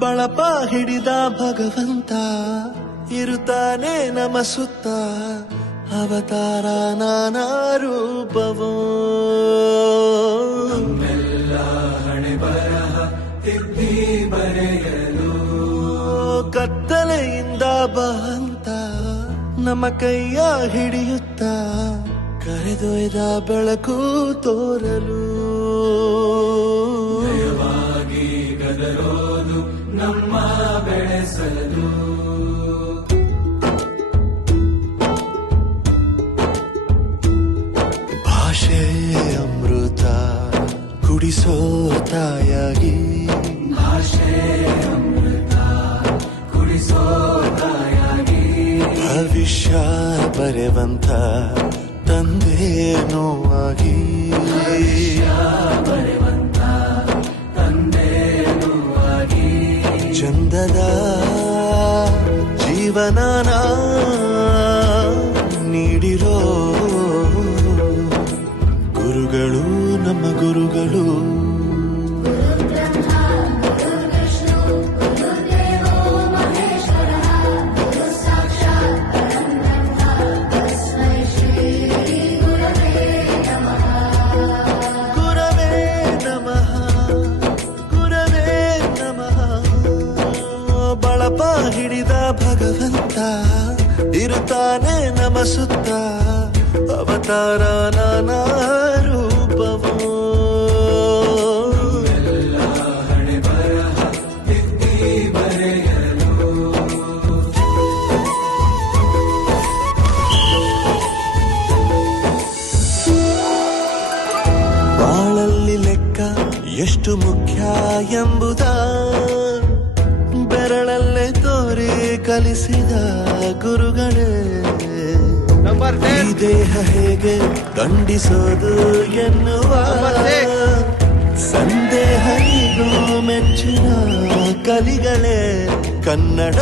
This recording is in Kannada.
ಬಳಪ ಹಿಡಿದ ಭಗವಂತ ಇರುತ್ತಾನೆ ನಮ ಸುತ್ತ ಅವತಾರ ನಾನಾ ರೂಪವೋ ನಮ್ಮೆಲ್ಲ ಹಣೆ ಬರಹ ತಿದ್ದಿ ಬರೆಯಲು ಕತ್ತಲೆಯಿಂದ ಬಹಂತ ನಮ್ಮ ಕೈಯ ಹಿಡಿಯುತ್ತ ಕರೆದೊಯ್ದ ಬೆಳಕು ತೋರಲು ಭಯವಾಗಿ ಗದರೋದು ನಮ್ಮ ಬೆಳೆಸಲು ಭಾಷೆ ಅಮೃತ ಕುಡಿಸೋ ತಾಯಾಗಿ ಭಾಷೆ ಅಮೃತ ಕುಡಿಸೋ ತಾಯಾಗಿ ಭವಿಷ್ಯ ಬರೆವಂತ ತಂದೇನೋ ಆಗಿ ಬರೆವಂತ ತಂದೇನೂ ಆಗಿ ಚಂದದ ಜೀವನನ ನೀಡಿರೋ ಗುರುಗಳು ನಮ್ಮ ಗುರುಗಳು ಗುರವೇ ನಮಃ ಗುರವೇ ನಮಃ ಬಳಪ ಹಿಡಿದ ಭಗವಂತ ಇರುತ್ತಾನೆ ನಮ ಸುತ್ತ ಅವತಾರ ನಾನಾ ರೂಪವೋ ಎಲ್ಲ ಹಣೆ ಬರಹ ತಿದ್ದಿ ಬರೆಯಲು ಬಾಳಲ್ಲಿ ಲೆಕ್ಕ ಎಷ್ಟು ಮುಖ್ಯ ಎಂಬುದ ಬೆರಳಲ್ಲೇ ತೋರಿ ಕಲಿಸಿದ ಗುರುಗಳೇ ಈ ದೇಹ ಹೇಗೆ ದಂಡಿಸೋದು ಎನ್ನುವ ಸಂದೇಹ ಮೆಚ್ಚಿನ ಕಲಿಗಳೇ ಕನ್ನಡ